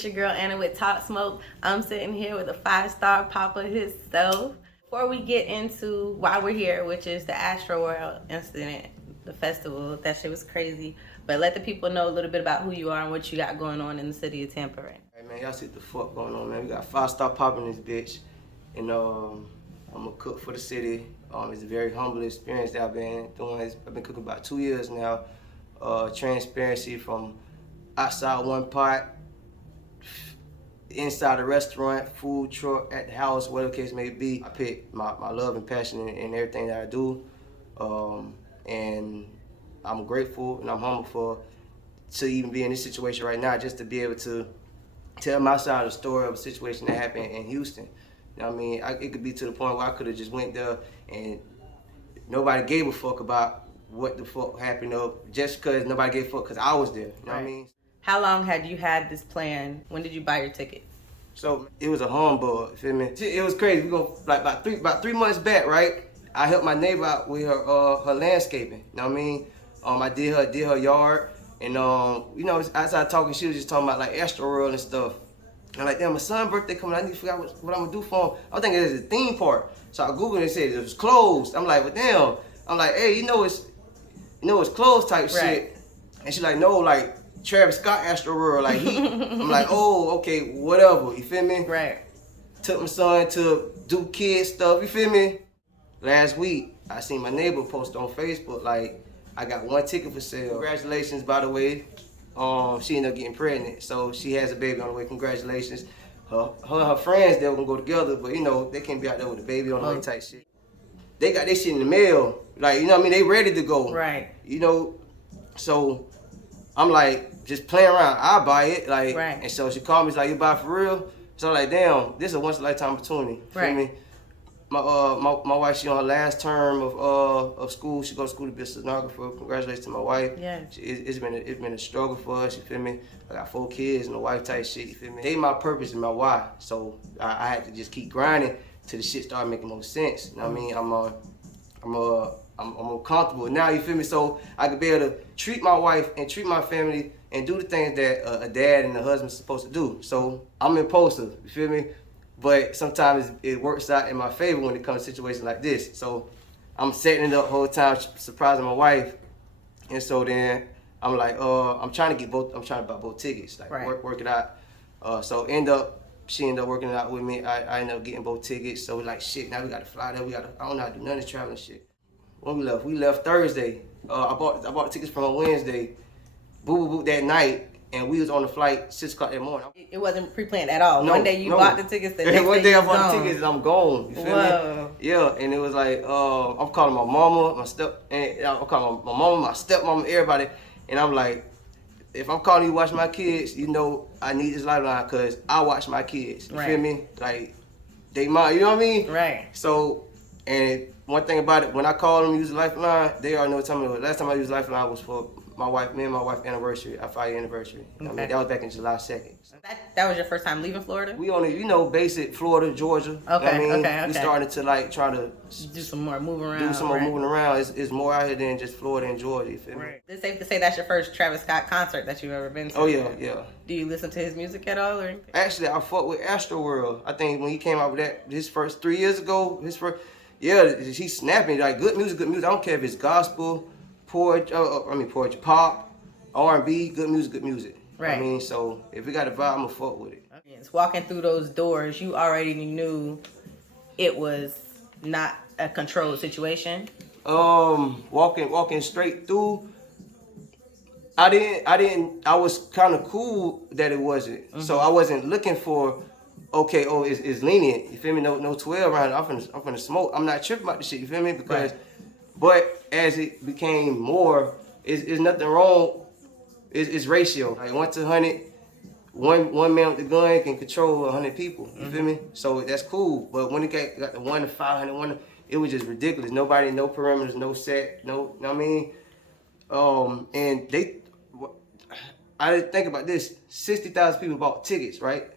It's your girl Anna with Talk Smoke. I'm sitting here with a 5-star Poppa himself. Before we get into why we're here, which is the Astroworld incident, the festival, that shit was crazy. But let the people know a little bit about who you are and what you got going on in the city of Tampa right now. Hey man, y'all see what the fuck going on, man. We got 5-star Poppa in this bitch. And I'm a cook for the city. It's a very humble experience that I've been doing. I've been cooking about 2 years now. Transparency from outside one pot, inside a restaurant, food truck, at the house, whatever the case may be. I pick my love and passion in everything that I do. And I'm grateful and I'm humble to even be in this situation right now, just to be able to tell my side of the story of a situation that happened in Houston. You know what I mean? It could be to the point where I could have just went there and nobody gave a fuck about what the fuck happened, just because nobody gave a fuck because I was there. You know what I mean? How long had you had this plan? When did you buy your ticket? So it was a humbug, you feel me? It was crazy. We go like about 3 months back, right? I helped my neighbor out with her landscaping. You know what I mean? I did her yard, and you know, outside talking, she was just talking about like Astroworld and stuff. And I'm like, damn, my son's birthday coming. I need to figure out what I'm gonna do for him. I was thinking it was a theme park, so I googled it and said it was closed. I'm like, well, damn. I'm like, hey, you know it's closed type shit. And she's like, no, like Travis Scott Astroworld, like he. I'm like, oh, okay, whatever. You feel me? Right. Took my son to do kid stuff. You feel me? Last week, I seen my neighbor post on Facebook like, I got 1 ticket for sale. Congratulations, by the way. She ended up getting pregnant, so she has a baby on the way. Congratulations. Her and her friends, they were gonna go together, but you know, they can't be out there with a baby on the way type shit. They got this shit in the mail, like, you know what I mean? They ready to go. Right. You know, so I'm like, just playing around. I'll buy it, like, and so she called me, she's like, you buy it for real? So I'm like, damn, this is a once in a lifetime opportunity. Feel me? My wife, she on her last term of school. She goes to school to be a stenographer. Congratulations to my wife. Yes. It's been a struggle for us. You feel me? I got 4 kids and a wife type shit. You feel me? They my purpose and my why. So I had to just keep grinding till the shit started making more sense. You know what I mean? I'm more comfortable now. You feel me? So I could be able to treat my wife and treat my family and do the things that a dad and a husband's supposed to do. So I'm impulsive. You feel me? But sometimes it works out in my favor when it comes to situations like this. So I'm setting it up the whole time, surprising my wife. And so then I'm like, I'm trying to buy both tickets, like work it out. So she ended up working it out with me. I ended up getting both tickets. So we're like, shit, now we gotta fly there. I don't know how to do none of this traveling shit. When we left Thursday. I bought the tickets from on Wednesday. Boo that night. And we was on the flight 6 o'clock that morning. It wasn't pre-planned at all. No, one day you bought the tickets, the next one day I bought the tickets and I'm gone. You feel me? Yeah, and it was like, I'm calling my mama, I'm calling my mama, my stepmama, everybody. And I'm like, if I'm calling you to watch my kids, you know I need this lifeline because I watch my kids. You feel me? Like, they mine, you know what I mean? Right. So, and one thing about it, when I call them use the lifeline, they already know what time it was. Last time I used the lifeline was for me and my wife's anniversary, our 5-year anniversary. I mean, that was back in July 2nd. So that was your first time leaving Florida? We only, you know, basic Florida, Georgia. Okay, you know what I mean? okay. We started to like try to do some more moving around. Do some more moving around. It's more out here than just Florida and Georgia. You feel me? It's safe to say that's your first Travis Scott concert that you've ever been to. Oh yeah. Do you listen to his music at all or anything? Actually, I fought with Astroworld. I think when he came out with that, his first 3 years ago, he's snapping like good music. I don't care if it's gospel, poetry, pop, R&B, good music. Right. I mean, so if we got a vibe, I'ma fuck with it. Walking through those doors, you already knew it was not a controlled situation. Walking straight through. I was kind of cool that it wasn't. So I wasn't looking for, okay, it's lenient. You feel me? No 12 around. I'm finna smoke. I'm not tripping about the shit. You feel me? Because, but as it became more, it's nothing wrong. It's ratio. Like 1 to 100, one man with the gun can control 100 people. You feel me? So that's cool. But when it got the 1 to 500, it was just ridiculous. Nobody, no perimeters, no set, no. You know what I mean? And I didn't think about this. 60,000 people bought tickets, right?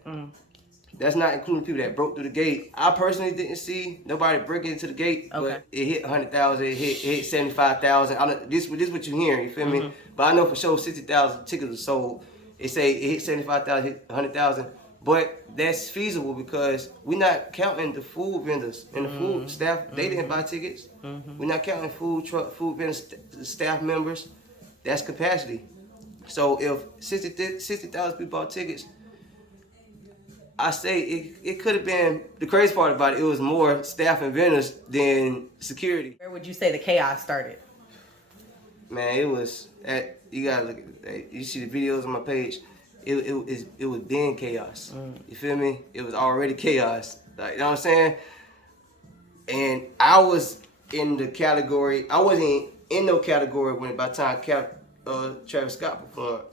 That's not including people that broke through the gate. I personally didn't see nobody breaking into the gate, but it hit 100,000, it hit 75,000. This what you're hearing, you feel me? But I know for sure 60,000 tickets were sold. They say it hit 75,000, hit 100,000. But that's feasible because we're not counting the food vendors and the food staff. They didn't buy tickets. We're not counting food truck, food vendors, staff members. That's capacity. So if 60,000 people bought tickets, I say it could have been, the crazy part about it was more staff and vendors than security. Where would you say the chaos started? Man, it was you gotta look at it. You see the videos on my page. It was being chaos. You feel me? It was already chaos. Like, you know what I'm saying? And I was in the category. I wasn't in no category when by the time Travis Scott performed.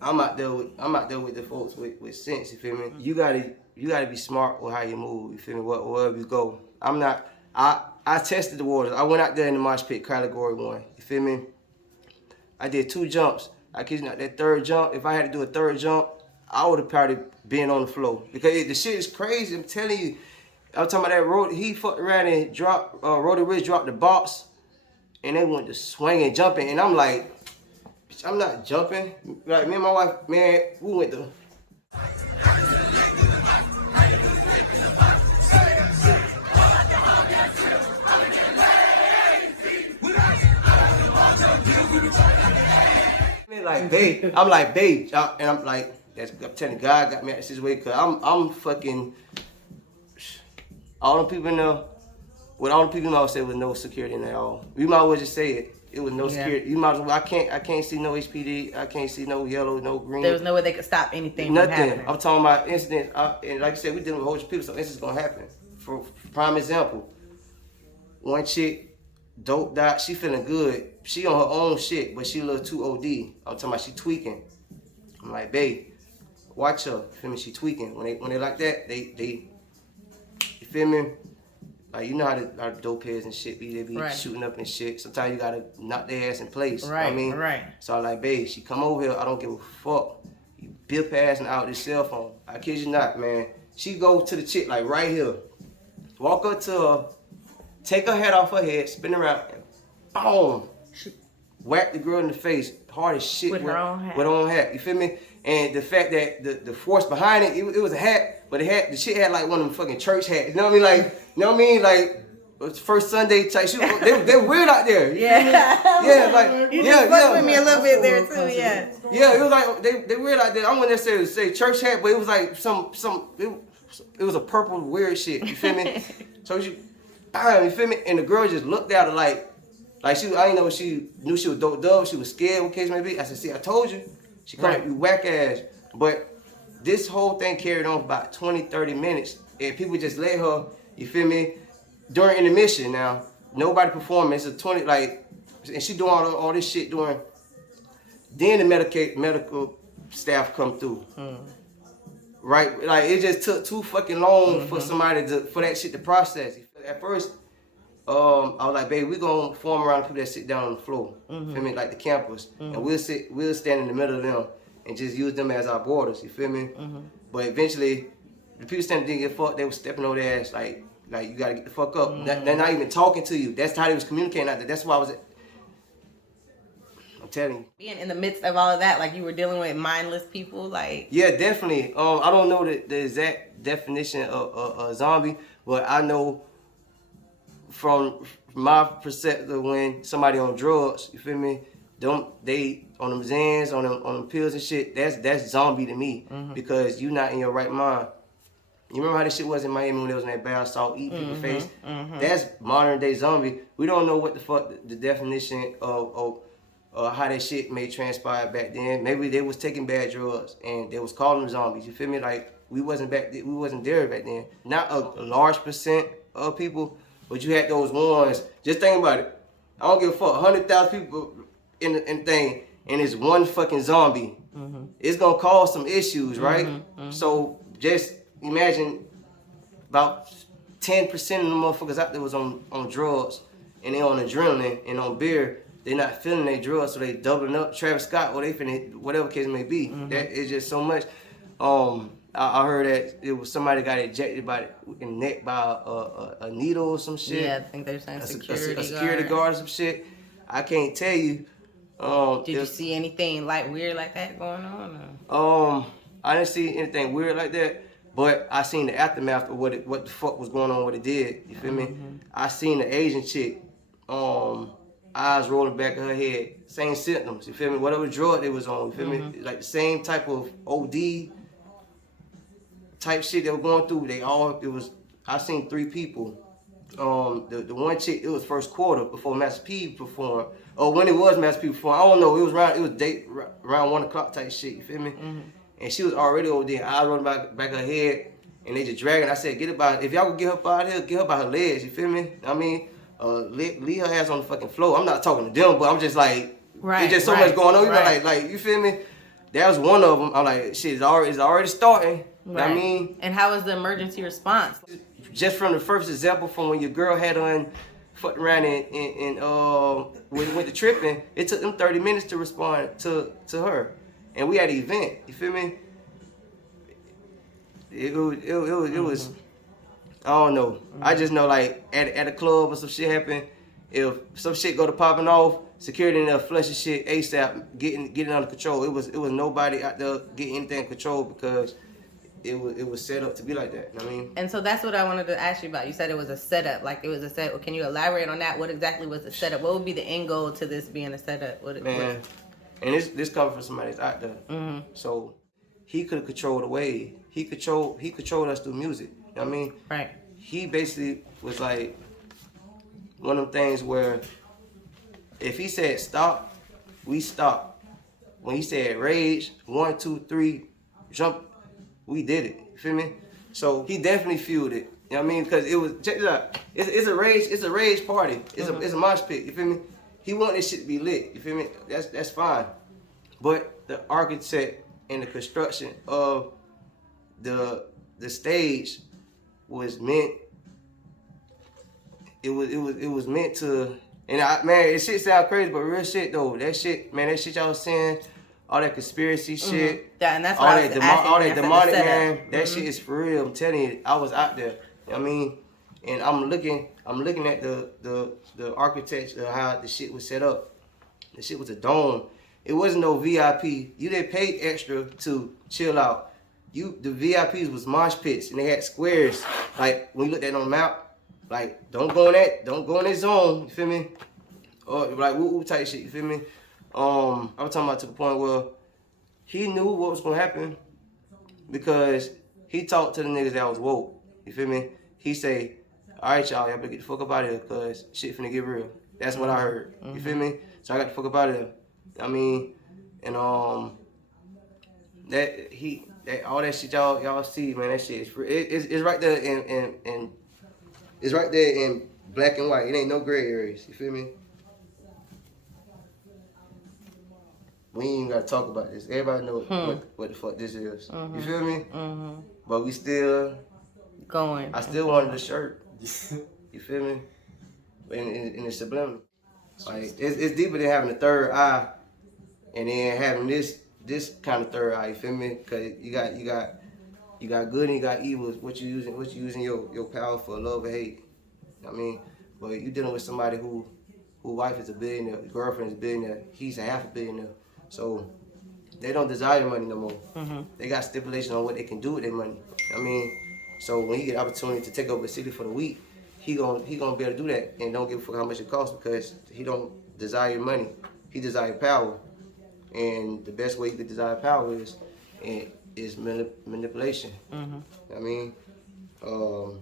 I'm out there with the folks with sense. You feel me? You gotta be smart with how you move. You feel me? Wherever you go. I tested the waters. I went out there in the mosh pit category 1. You feel me? I did 2 jumps. I kid you not, that 3rd jump, if I had to do a 3rd jump, I would have probably been on the floor. Because the shit is crazy, I'm telling you. I'm talking about that he fucked around and dropped, Roddy Ricch dropped the box, and they went to swinging, jumping, and I'm like, bitch, I'm not jumping. Like, me and my wife, man, we went to... Like, babe, I'm like, babe, and I'm like, I'm telling God got me out of this way, because I'm fucking, all the people in there, with all the people I would say was no security in there at all. You might as well just say it. It was no security. You might as well, I can't see no HPD, I can't see no yellow, no green. There was no way they could stop anything from happening. Nothing. I'm talking about incidents, and like I said, we dealing with a whole bunch of people, so incidents gonna happen. For prime example, one chick, dope died, she feeling good. She on her own shit, but she a little too OD. I'm talking about she tweaking. I'm like, babe, watch her. You feel me? She tweaking. When they like that, they you feel me? Like, you know how the dope heads and shit be, they be shooting up and shit. Sometimes you gotta knock their ass in place. Right, you know what I mean? So I'm like, babe, she come over here, I don't give a fuck. You bill passing out this cell phone. I kid you not, man. She go to the chick like right here. Walk up to her, take her hat off her head, spin around, and boom. Whack the girl in the face, hard as shit. With her own hat. With her own hat, you feel me? And the fact that the force behind it, it was a hat, but the shit had like one of them fucking church hats. You know what I mean? Like, you know what I mean? Like, first Sunday type shit. They're weird out there. Yeah, like, you just fucked with me a little bit there too, yeah. Yeah, it was like, they weird out there. I wouldn't necessarily say church hat, but it was like it was a purple weird shit, you feel me? So she, bam, you feel me? And the girl just looked at her like I didn't know she knew she was doped up, she was scared, what case may be. I said, see, I told you. She come at you whack ass. But this whole thing carried on for about 20, 30 minutes. And people just let her, you feel me, during intermission now. Nobody performing. It's a 20, like, and she doing all this shit during. Then the medical staff come through. Right? Like, it just took too fucking long for somebody for that shit to process. At first, I was like, babe, we gonna form around the people that sit down on the floor. Feel me? Like the campers. And we'll stand in the middle of them and just use them as our borders, you feel me? But eventually, the people standing didn't get fucked, they was stepping over their ass like you gotta get the fuck up. They're not even talking to you. That's how they was communicating out there. That's why I was I'm telling you. Being in the midst of all of that, like you were dealing with mindless people, like. Yeah, definitely. I don't know the exact definition of a zombie, but I know from my perspective, when somebody on drugs, you feel me? They on them Zans, on them pills and shit. That's zombie to me because you not in your right mind. You remember how this shit was in Miami when they was in that bath salt eating people's face? That's modern day zombie. We don't know what the fuck the definition of how that shit may transpire back then. Maybe they was taking bad drugs and they was calling them zombies. You feel me? Like we wasn't there back then. Not a large percent of people. But you had those ones. Just think about it. I don't give a fuck. 100,000 people in the thing, and it's one fucking zombie. It's gonna cause some issues, right? So just imagine about 10% of the motherfuckers out there was on drugs, and they on adrenaline and on beer. They not feeling their drugs, so they doubling up. Travis Scott, or they finna, whatever case it may be. That is just so much. I heard that it was somebody got ejected in the neck by a needle or some shit. Yeah, I think they're saying a security guard or some shit. I can't tell you, Did you see anything like weird like that going on? I didn't see anything weird like that, but I seen the aftermath of what the fuck was going on, what it did. You feel me? I seen the Asian chick, eyes rolling back of her head, same symptoms. You feel me? Whatever drug it was on, you feel me? Like the same type of OD type shit they were going through. I seen 3 people. The one chick, it was first quarter before Master P performed. Or when it was Master P performed, I don't know. It was around 1 o'clock type shit. You feel me? And she was already over there. I running back her head, and they just dragging. I said, get her by. If y'all could get her by here, get her by her legs. You feel me? I mean, leave her ass on the fucking floor. I'm not talking to them, but I'm just like, there's just so much going on. You know, like you feel me? That was one of them. I'm like, shit, it's already starting. You know what I mean? And how was the emergency response? Just from the first example, from when your girl had on fucked around and when went to tripping, it took them 30 minutes to respond to her. And we had an event, you feel me? It was I don't know. I just know, like, at a club or some shit happen, if some shit go to popping off, security in there flushing shit ASAP, getting under control. It was nobody out there getting anything control because it was set up to be like that. You know what I mean? And so that's what I wanted to ask you about. You said it was a setup, like it was a setup. Can you elaborate on that? What exactly was the setup? What would be the end goal to this being a setup? And this coming from somebody that's out there. So he could have controlled the wave. He controlled us through music. You know what I mean? Right. He basically was like one of them things where if he said stop, we stop. When he said rage, 1, 2, 3, jump, we did it. You feel me? So he definitely fueled it. You know what I mean? Because it was, check it out. It's a rage party. It's a mosh pit. You feel me? He wanted this shit to be lit. You feel me? That's fine. But the architect and the construction of the stage was meant. It was meant to. And it shit sound crazy, but real shit though. That shit y'all saying, all that conspiracy shit, yeah, and that's what all that demonic, man. That shit is for real. I'm telling you, I was out there. You know what I mean? And I'm looking at the architecture of how the shit was set up. The shit was a dome. It wasn't no VIP. You didn't pay extra to chill out. The VIPs was mosh pits, and they had squares. Like when you looked at it on the map, like don't go in that zone. You feel me? Or like woo type shit. You feel me? I was talking about to the point where he knew what was gonna happen because he talked to the niggas that was woke. You feel me? He say, all right, y'all better get the fuck up out of here because shit finna get real. That's what I heard. You feel me? So I got the fuck up out of there. I mean, and all that shit y'all see, man, that shit is it's right there in it's right there in black and white. It ain't no gray areas. You feel me? We ain't even gotta talk about this. Everybody know what the fuck this is. You feel me? But we still going. I still wanted the shirt. You feel me? And it's subliminal. Like it's deeper than having a third eye, and then having this kind of third eye. You feel me? Cause you got good and you got evil. What you using your power for, love or hate. You know what I mean? But you dealing with somebody who wife is a billionaire, his girlfriend is a billionaire, he's a half a billionaire. So they don't desire money no more. They got stipulations on what they can do with their money. I mean, so when he get opportunity to take over the city for the week, he gonna be able to do that and don't give a fuck how much it costs because he don't desire money. He desire power, and the best way you could desire power is manipulation. I mean, the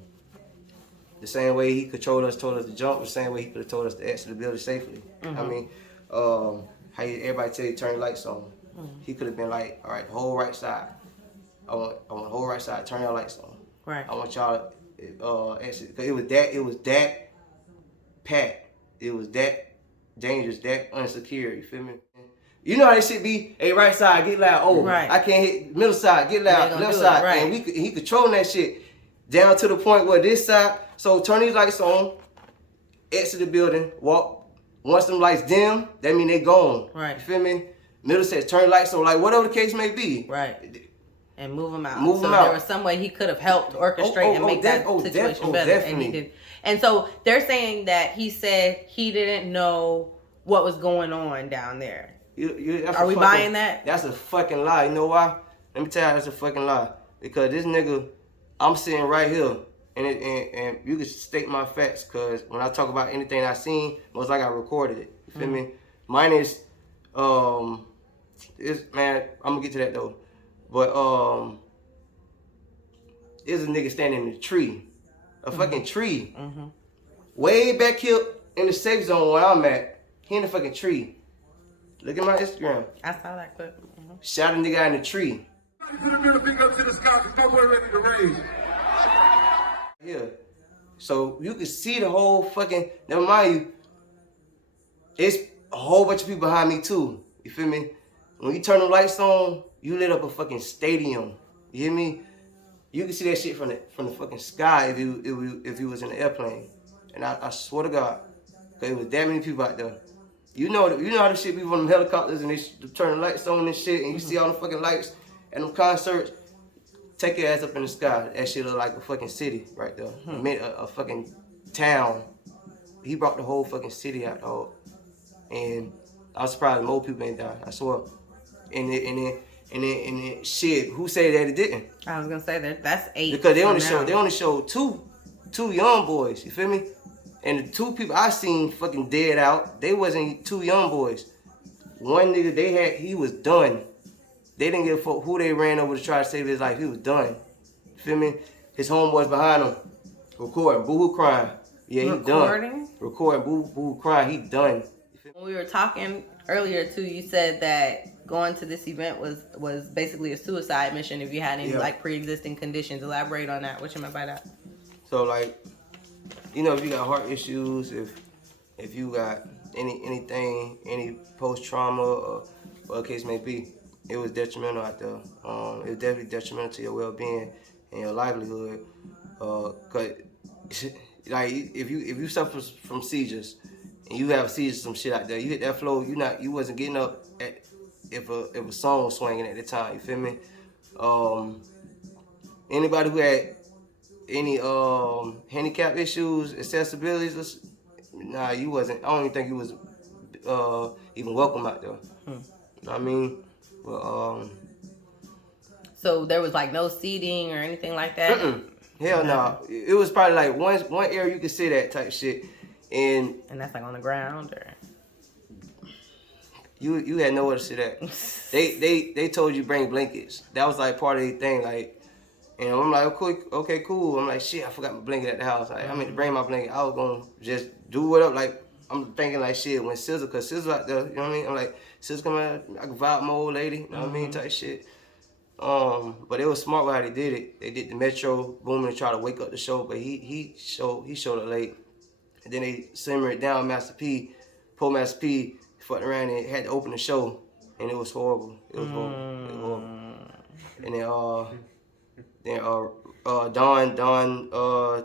same way he told us to jump, the same way he could have told us to exit the building safely. I mean, how everybody tell you turn your lights on. He could have been like, all right, the whole right side. I want the whole right side. Turn your lights on. Right. I want y'all exit. Cause it was that packed. It was that dangerous, that unsecure. You feel me? You know how this shit be? Hey, right side, get loud. Oh, right. I can't hit middle side, get loud. Left side, right. And he controlling that shit down to the point where this side. So turn these lights on, exit the building, walk. Once them lights dim, that mean they gone. Right. You feel me? Middle says turn lights on, like whatever the case may be. Right. And move them out. Move them out. There was some way he could have helped orchestrate and make that situation better. Definitely. And he did. And so they're saying that he said he didn't know what was going on down there. Are we buying that? That's a fucking lie. You know why? Let me tell you, that's a fucking lie. Because this nigga, I'm sitting right here, and you can state my facts. Cause when I talk about anything I seen, most like I recorded it. You feel me? Mine is, man. I'm gonna get to that though. But there's a nigga standing in the tree, a fucking tree, way back here in the safe zone where I'm at. He in the fucking tree. Look at my Instagram. I saw that clip. Shot a nigga out in the tree. Put a middle finger up to the sky, because nobody ready to raise. Yeah. So you can see the whole fucking, never mind you, it's a whole bunch of people behind me too. You feel me? When you turn the lights on, you lit up a fucking stadium. You hear me? You can see that shit from the fucking sky if you was in an airplane. And I swear to God, because there was that many people out there. You know how the shit be from them helicopters and they turn the lights on and shit, and you see all the fucking lights and them concerts. Take your ass up in the sky. That shit look like a fucking city right there. A fucking town. He brought the whole fucking city out, dog. And I'm surprised more people ain't died. I swear. And then shit, who said that it didn't? I was gonna say that's 8. Because they only showed two young boys. You feel me? And the 2 people I seen fucking dead out, they wasn't 2 young boys. One nigga he was done. They didn't give a fuck who they ran over to try to save his life. He was done. You feel me? His homeboys behind him, recording, boo-hoo crying. Yeah, he done. Recording, boo-hoo crying, he done. When we were talking earlier too, you said that going to this event was basically a suicide mission if you had any like pre-existing conditions. Elaborate on that. What you meant by that? So like, you know, if you got heart issues, if you got anything, any post-trauma or whatever case may be, it was detrimental out there. It was definitely detrimental to your well-being and your livelihood. Cause like if you suffer from seizures and you have seizures, some shit out there, you hit that flow, you wasn't getting up if a song was swinging at the time. You feel me? Anybody who had any handicap issues, accessibilities, nah, you wasn't. I don't even think you was even welcome out there. You know what I mean? But, so there was like no seating or anything like that? Hell no. It was probably like one area you could sit at type shit. And that's like on the ground or? You had nowhere to sit at. They told you bring blankets. That was like part of the thing. Like, and I'm like, okay, cool. I'm like, shit, I forgot my blanket at the house. Like, I meant to bring my blanket. I was gonna just do whatever. Like, I'm thinking like shit when cause SZA out there, you know what I mean? I'm like, SZA come out, I can vibe my old lady, you know what I mean, type shit. But it was smart how they did it. They did the Metro Boomin to try to wake up the show, but he showed it late. And then they simmered it down. Master P, Poor Master P, fucked around and had to open the show, and it was horrible. It was horrible. And then Don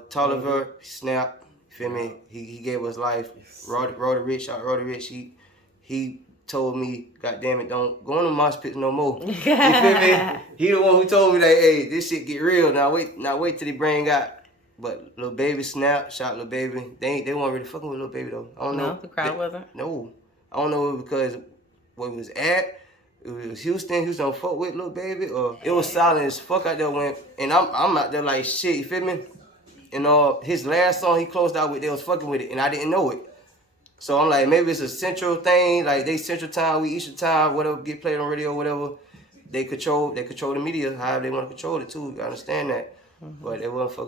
Tolliver snapped. You feel me? He gave us life. Roddy Rich, shout out Roddy Rich. He told me, God damn it, don't go in the mosh pits no more. You feel me? He the one who told me that, hey, this shit get real. Now wait till the brain got. But Lil Baby snapped, shot Lil Baby. They weren't really fucking with Lil Baby though. I don't know. No, the crowd wasn't. No, I don't know because where it was at. It was Houston don't fuck with Lil Baby, or it was silent as fuck out there when, and I'm out there like shit. You feel me? And his last song he closed out with, they was fucking with it, and I didn't know it. So I'm like, maybe it's a central thing, like they central time, we Eastern time, whatever get played on radio, whatever. They control the media, however they want to control it too. I understand that, but they wasn't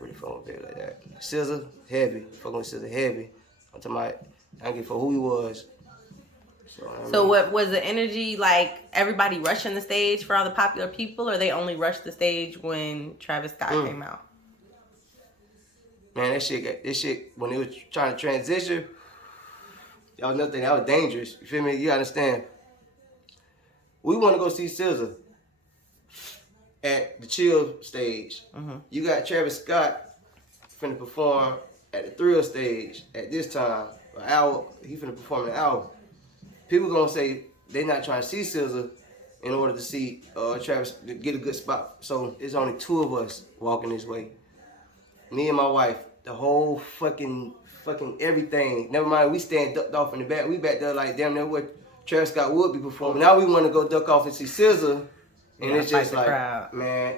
really fucking with Baby like that. SZA heavy, fucking with SZA heavy. I'm talking about, I don't give a fuck who he was. So what was the energy like? Everybody rushing the stage for all the popular people, or they only rushed the stage when Travis Scott came out? Man, that shit, when they was trying to transition, that was nothing. That was dangerous. You feel me? You understand? We want to go see SZA at the Chill stage. You got Travis Scott finna perform at the Thrill stage at this time. An hour. He finna perform an hour. People gonna say they not trying to see SZA in order to see Travis to get a good spot. So it's only 2 of us walking this way. Me and my wife. The whole fucking fucking everything. Never mind, we stand ducked off in the back. We back there like damn near where Travis Scott would be performing. Now we want to go duck off and see SZA, and it's just like, crowd. Man,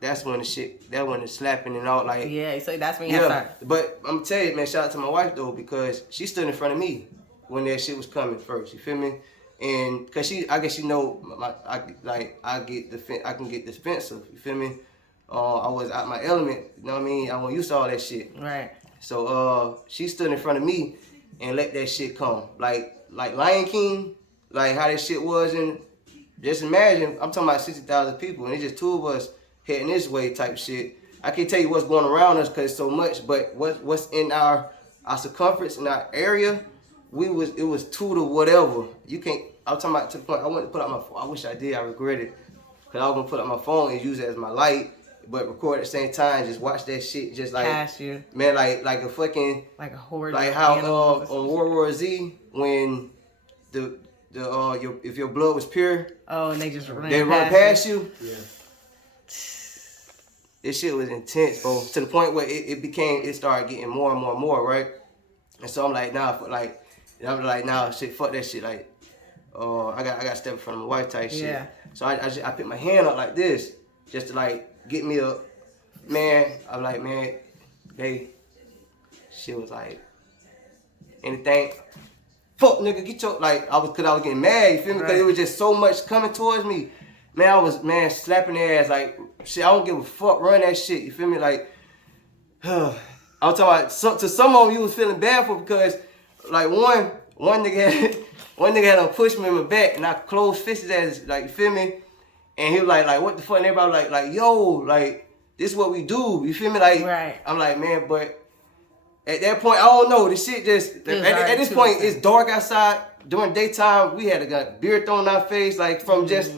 that's when the shit, that when the slapping and all like. Yeah, so that's when you start. But I'm tell you, man, shout out to my wife though, because she stood in front of me when that shit was coming first. You feel me? And cause I guess I can get defensive. You feel me? I was out my element. You know what I mean? I wasn't used to all that shit. Right. So she stood in front of me and let that shit come. Like Lion King, like how that shit was. And just imagine, I'm talking about 60,000 people, and it's just two of us heading this way type shit. I can't tell you what's going around us because it's so much, but what's in our circumference in our area. It was two to whatever. You can't. I'm talking about to the point. I went to put out my phone. I wish I did. I regret it, cause I was gonna put out my phone and use it as my light, but record at the same time. Just watch that shit. Just like past you, man. Like a fucking like a horde. Like how on World War Z when if your blood was pure. Oh, and they run past you. Yeah. This shit was intense, bro. To the point where it started getting more and more and more, right? And so I'm like, nah, shit, fuck that shit. Like, I got to step in front of my wife type shit. Yeah. So I put my hand up like this, just to like get me up. Man, I'm like, man, hey, shit was like, anything. Fuck, nigga, get your, like, cause I was getting mad, you feel me? Right. Cause it was just so much coming towards me. Man, I was, slapping their ass, like, shit, I don't give a fuck, run that shit, you feel me? Like, I was talking about, to some of them you was feeling bad for because, like, one nigga had pushed me in my back and I closed fisted ass, like, you feel me? And he was like, what the fuck? And everybody was like, yo, like, this is what we do, you feel me? Like, right. I'm like, man, but at that point, I don't know, the shit just, at this point, it's dark outside. During daytime, we had got beer thrown in our face, like, from just,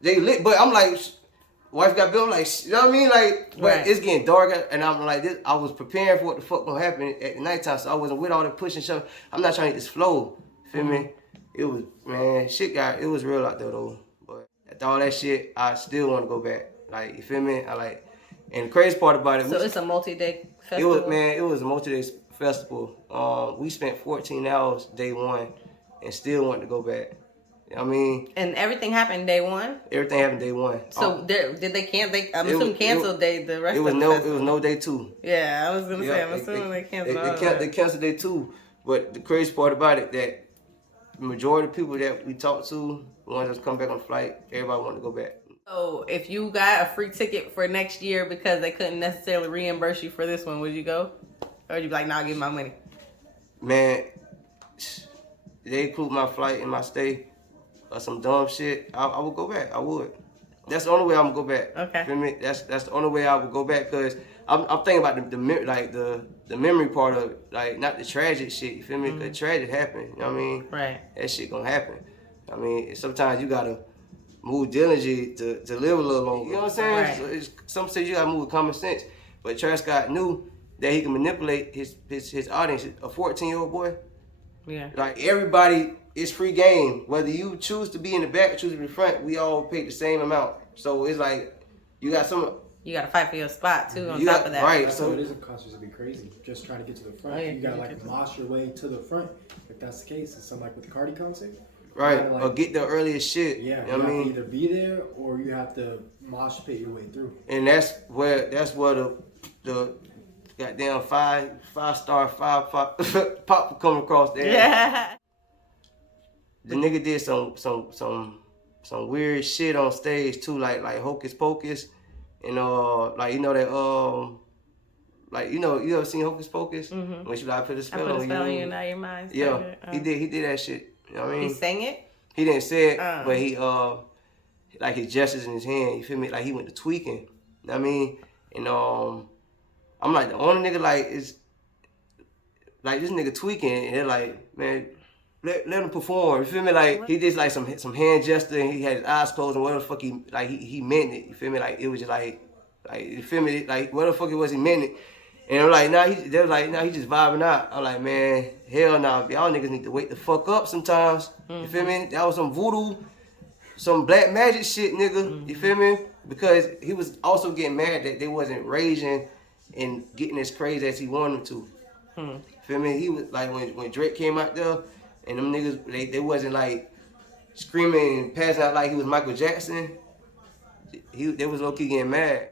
they lit, but I'm like, wife got built, like, you know what I mean? Like, but right. It's getting darker, and I'm like, this. I was preparing for what the fuck gonna happen at the nighttime, so I wasn't with all the pushing stuff. I'm not trying to get this flow, feel me? It was, man, it was real out there though. But after all that shit, I still want to go back. Like, you feel me? And the crazy part about it. So it's a multi-day festival? It was a multi-day festival. We spent 14 hours day one, and still wanted to go back. I mean, and everything happened day one. Everything happened day one. So did they I'm assuming canceled the rest of the festival. It was no day two. Yeah, I was gonna say. I'm assuming they canceled. They canceled day two. But the crazy part about it that the majority of people that we talked to, the ones that come back on the flight, everybody wanted to go back. So if you got a free ticket for next year because they couldn't necessarily reimburse you for this one, would you go, or would you be like, nah, give me my money? Man, they include my flight and my stay. Or some dumb shit, I would go back. I would. That's the only way I'm gonna go back. Okay. Feel me? That's the only way I would go back because I'm thinking about the memory part of it, like not the tragic shit. You feel me? The tragic happened. You know what I mean? Right. That shit gonna happen. I mean, sometimes you gotta move diligently to live a little longer. You know what I'm saying? Right. So some say you gotta move with common sense. But Travis Scott knew that he can manipulate his audience. A 14-year-old boy. Yeah. Like everybody. It's free game. Whether you choose to be in the back or choose to be in the front, we all pay the same amount. So it's like you got to fight for your spot too. On top of that, right? So it is a concert to be crazy. Just trying to get to the front. You gotta like mosh your way to the front. If that's the case, it's something like with the Cardi concert. Right. Or get the earliest shit. Yeah. You know what I mean? Either be there or you have to mosh pit your way through. And that's where the goddamn five star pop coming across there. Yeah. The nigga did some weird shit on stage too, like Hocus Pocus, and like you know that like you ever seen Hocus Pocus? Mm-hmm. When she like put a spell on you. And out your mind. Yeah, he did that shit. You know what I mean? He sang it. He didn't say it, but he like his gestures in his hand. You feel me? Like he went to tweaking. You know what I mean? And I'm like the only nigga like is like this nigga tweaking, and they're like, man. Let him perform. You feel me? Like he did like some hand gesture and he had his eyes closed and whatever the fuck he meant it. You feel me? Like it was just like you feel me? Like whatever the fuck it was he meant it. And I'm like, they was like, he just vibing out. I'm like, man, hell nah. Y'all niggas need to wake the fuck up sometimes. You feel me? That was some voodoo, some black magic shit, nigga. You feel me? Because he was also getting mad that they wasn't raging and getting as crazy as he wanted them to. Feel me? He was like when Drake came out there, and them niggas they wasn't like screaming and passing out like he was Michael Jackson. They was low key getting mad.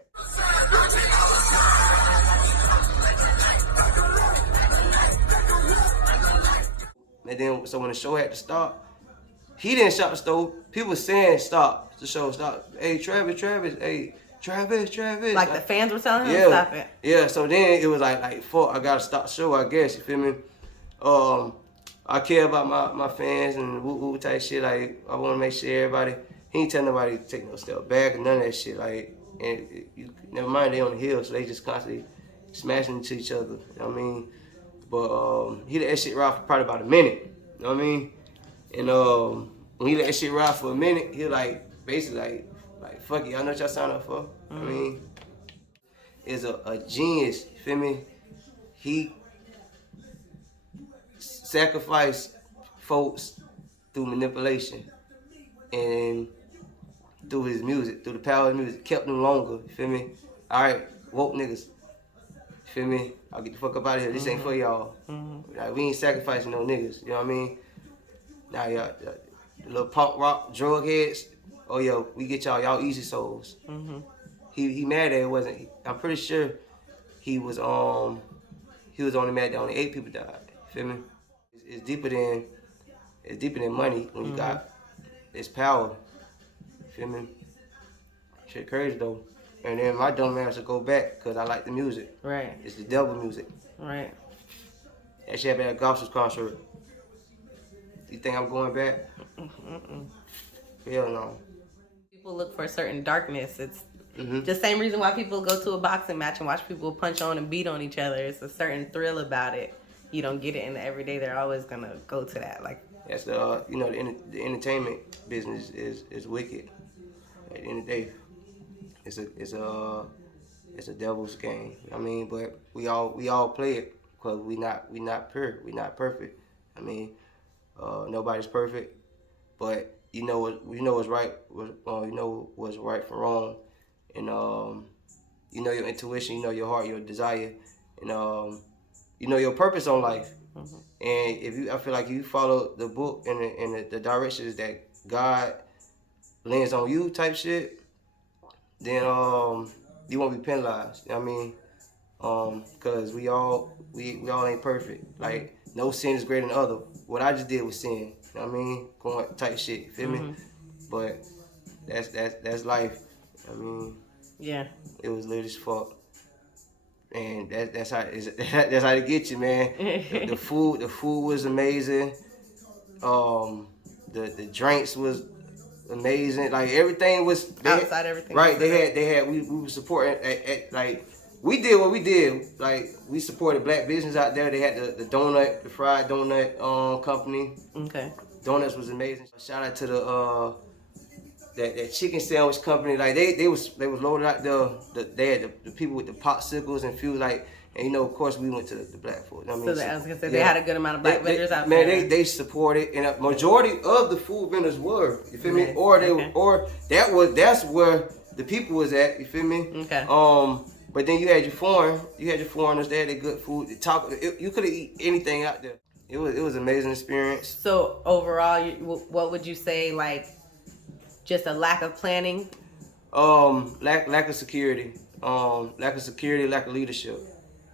And then so when the show had to stop, he didn't shut the stove. People were saying stop. The show stop. Hey Travis, hey Travis. Like the fans were telling him to stop it. Yeah, so then it was like fuck, I gotta stop the show, I guess, you feel me? I care about my fans and woo type shit, like I wanna make sure everybody, he ain't tell nobody to take no step back and none of that shit, like, and never mind they on the hill, so they just constantly smashing into each other, you know what I mean? But he let that shit ride for probably about a minute, you know what I mean? And when he let that shit ride for a minute, he like, basically like fuck it, I know what y'all signed up for. I mean, is a genius, you feel me? He sacrificed folks through manipulation and through his music, through the power of music, kept them longer, you feel me? All right, woke niggas, you feel me? I'll get the fuck up out of here, this ain't for y'all. Like, we ain't sacrificing no niggas, you know what I mean? Now y'all, the little punk rock drug heads, oh yo, we get y'all easy souls. He mad that it wasn't. I'm pretty sure he was only mad that only 8 people died. You feel me? It's deeper than money when you got this power. You feel me? Shit crazy though. And then my dumb ass will go back because I like the music. Right. It's the devil music. Right. That shit happened at a gospel concert. You think I'm going back? Hell no. People look for a certain darkness. It's the same reason why people go to a boxing match and watch people punch on and beat on each other. It's a certain thrill about it. You don't get it in the everyday. They're always gonna go to that. Like that's the the entertainment business is wicked. At the end of the day, it's a devil's game. I mean, but we all play it because we not pure. We not perfect. I mean, nobody's perfect, but you know what's right. You know what's right from wrong, and you know your intuition. You know your heart, your desire, and you know your purpose on life. And I feel like if you follow the book and the directions that God lands on you, type shit, then you won't be penalized. You know what I mean? Cause we all ain't perfect. Like no sin is greater than other. What I just did was sin. You know what I mean? Going type shit. You feel me? But that's life. I mean, yeah, it was lit as fuck. And that's how they get you, man. The food was amazing. The drinks was amazing. Like everything was outside everything. Right. They had we were supporting at like we did what we did. Like we supported black business out there. They had the fried donut company. Okay. Donuts was amazing. Shout out to the that chicken sandwich company. Like they was loaded out there. They had the people with the popsicles and few like, and you know, of course we went to the black food. I mean, I was gonna say they had a good amount of black vendors out there. Man, they supported, and a majority of the food vendors were. You feel me? Or that's where the people was at. You feel me? Okay. But then you had your foreigners. They had their good food. You could have eat anything out there. It was an amazing experience. So overall, what would you say, like, just a lack of planning? Lack of security. Lack of leadership.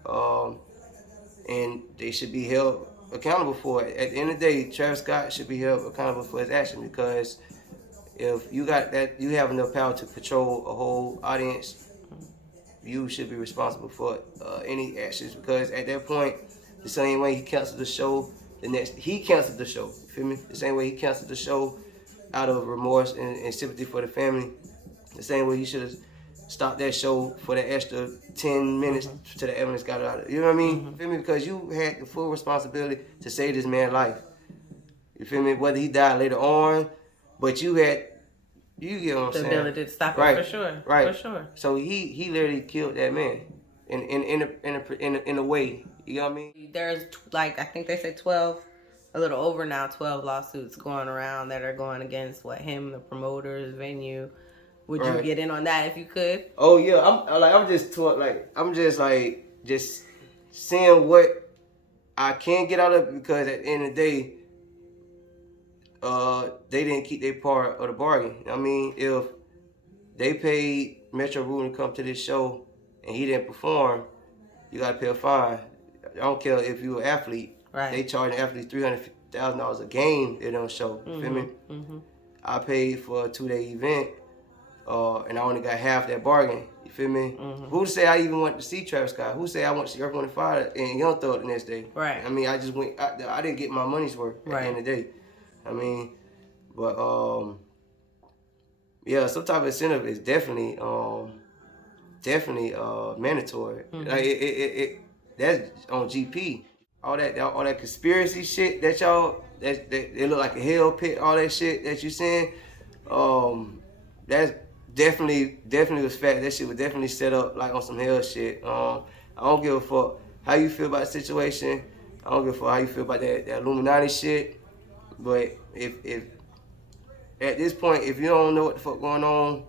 And they should be held accountable for it. At the end of the day, Travis Scott should be held accountable for his action, because if you got that, you have enough power to control a whole audience, you should be responsible for any actions, because at that point, the same way he canceled the show, he canceled the show, you feel me? The same way he canceled the show out of remorse and sympathy for the family, the same way he should have stopped that show for the extra 10 minutes to the evidence got out. You know what I mean? You feel me? Because you had the full responsibility to save this man's life. You feel me? Whether he died later on, but you get what I'm saying? The ability to stop it, for sure. Right. For sure. So he literally killed that man in a way. You know what I mean? There's I think they say 12, a little over now, 12 lawsuits going around that are going against him, the promoters, venue. Would you get in on that if you could? Oh yeah, I'm just seeing what I can't get out of it because at the end of the day, they didn't keep their part of the bargain. I mean, if they paid Metro Boomin to come to this show and he didn't perform, you gotta pay a fine. I don't care if you're an athlete. Right. They charge an athlete $300,000 a game they don't show. You feel me? I paid for a 2-day event, and I only got half that bargain. You feel me? Who say I even went to see Travis Scott? Who say I went to see Earth, Wind & Fire and Young Thug the next day? Right. I mean, I just went. I didn't get my money's worth at the end of the day. I mean, but yeah, some type of incentive is definitely mandatory. Like that's on GP. All that conspiracy shit that y'all that it look like a hell pit. All that shit that you saying, that's definitely was fact. That shit was definitely set up like on some hell shit. I don't give a fuck how you feel about the situation. I don't give a fuck how you feel about that Illuminati shit. But if at this point, if you don't know what the fuck going on,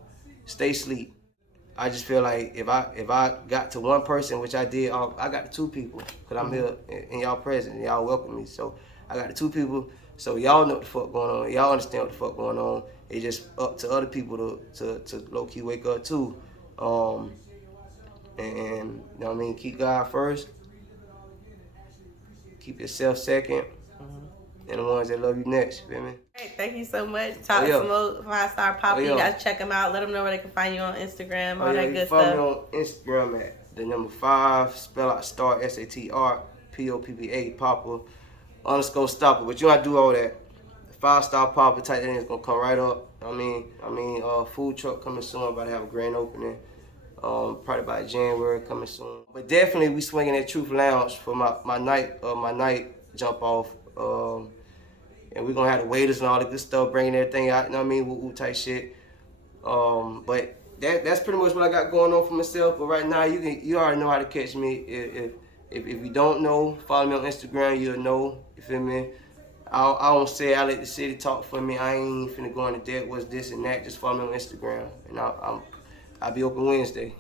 stay asleep. I just feel like if I got to one person, which I did, I got to 2 people, because I'm here and y'all present and y'all welcome me. So I got to 2 people, so y'all know what the fuck going on. Y'all understand what the fuck going on. It's just up to other people to low-key wake up too. And you know what I mean, keep God first. Keep yourself second. And the ones that love you next, you feel me? Hey, thank you so much. Talk Smoke, 5 Star Poppa. You guys check them out. Let them know where they can find you on Instagram, all that good stuff. Follow me on Instagram at the number 5, spell out Star, SATR, POPPA, Poppa, _ Stopper. But you gotta do all that. 5 Star Poppa, type that in, it's gonna come right up. I mean, food truck coming soon. I'm about to have a grand opening. Probably by January coming soon. But definitely we swinging at Truth Lounge for my night jump off. And we're gonna have the waiters and all the good stuff, bringing everything out, you know what I mean, woo type shit. But that's pretty much what I got going on for myself. But right now, you already know how to catch me. If you don't know, follow me on Instagram, you'll know. You feel me? I don't say I let the city talk for me. I ain't finna go into debt, what's this and that. Just follow me on Instagram, and I'll be open Wednesday.